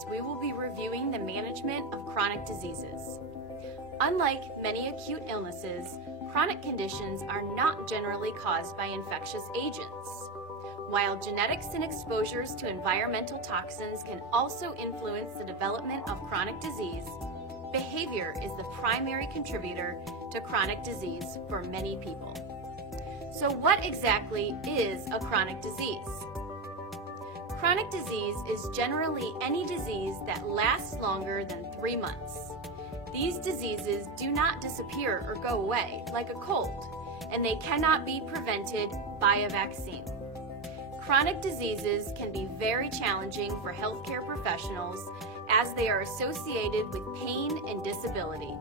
lessons, we will be reviewing the management of chronic diseases. Unlike many acute illnesses, chronic conditions are not generally caused by infectious agents. While genetics and exposures to environmental toxins can also influence the development of chronic disease, behavior is the primary contributor to chronic disease for many people. So what exactly is a chronic disease? Chronic disease is generally any disease that lasts longer than 3 months. These diseases do not disappear or go away like a cold, and they cannot be prevented by a vaccine. Chronic diseases can be very challenging for healthcare professionals as they are associated with pain and disability.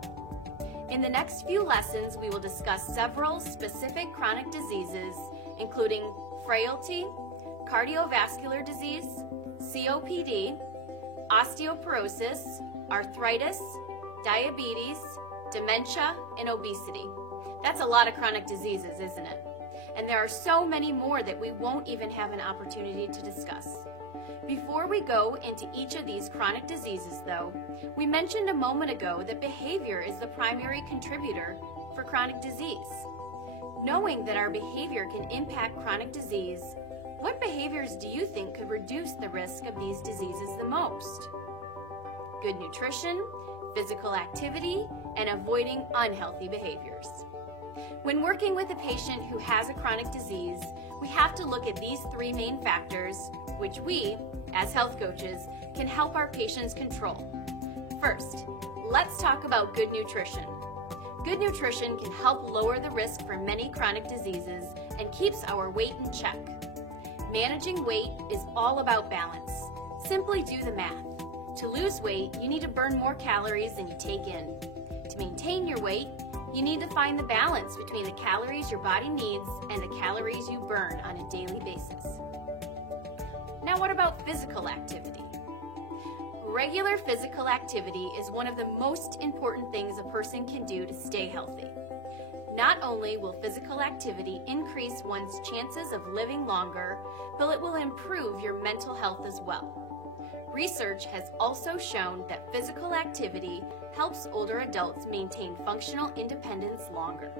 In the next few lessons, we will discuss several specific chronic diseases, including frailty, cardiovascular disease, COPD, osteoporosis, arthritis, diabetes, dementia, and obesity. That's a lot of chronic diseases, isn't it? And there are so many more that we won't even have an opportunity to discuss. Before we go into each of these chronic diseases, though, we mentioned a moment ago that behavior is the primary contributor for chronic disease. Knowing that our behavior can impact chronic disease, what behaviors do you think could reduce the risk of these diseases the most? Good nutrition, physical activity, and avoiding unhealthy behaviors. When working with a patient who has a chronic disease, we have to look at these 3 main factors, which we, as health coaches, can help our patients control. First, let's talk about good nutrition. Good nutrition can help lower the risk for many chronic diseases and keeps our weight in check. Managing weight is all about balance. Simply do the math. To lose weight, you need to burn more calories than you take in. To maintain your weight, you need to find the balance between the calories your body needs and the calories you burn on a daily basis. Now, what about physical activity? Regular physical activity is one of the most important things a person can do to stay healthy. Not only will physical activity increase one's chances of living longer, but it will improve your mental health as well. Research has also shown that physical activity helps older adults maintain functional independence longer.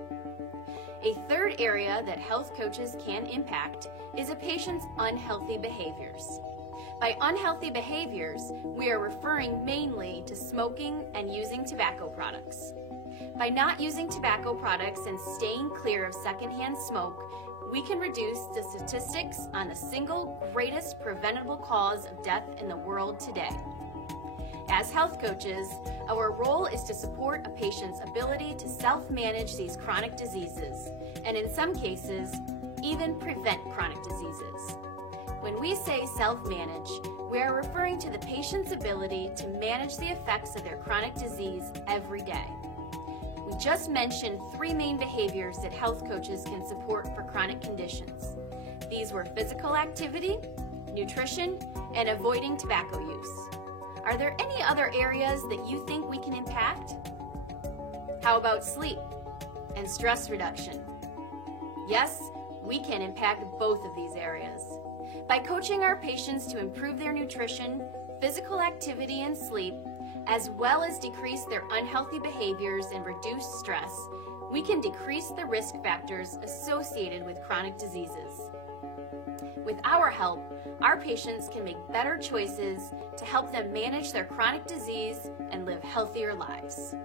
A third area that health coaches can impact is a patient's unhealthy behaviors. By unhealthy behaviors, we are referring mainly to smoking and using tobacco products. By not using tobacco products and staying clear of secondhand smoke, we can reduce the statistics on the single greatest preventable cause of death in the world today. As health coaches, our role is to support a patient's ability to self-manage these chronic diseases, and in some cases, even prevent chronic diseases. When we say self-manage, we are referring to the patient's ability to manage the effects of their chronic disease every day. We just mentioned 3 main behaviors that health coaches can support for chronic conditions. These were physical activity, nutrition, and avoiding tobacco use. Are there any other areas that you think we can impact? How about sleep and stress reduction? Yes, we can impact both of these areas. By coaching our patients to improve their nutrition, physical activity, and sleep, as well as decrease their unhealthy behaviors and reduce stress, we can decrease the risk factors associated with chronic diseases. With our help, our patients can make better choices to help them manage their chronic disease and live healthier lives.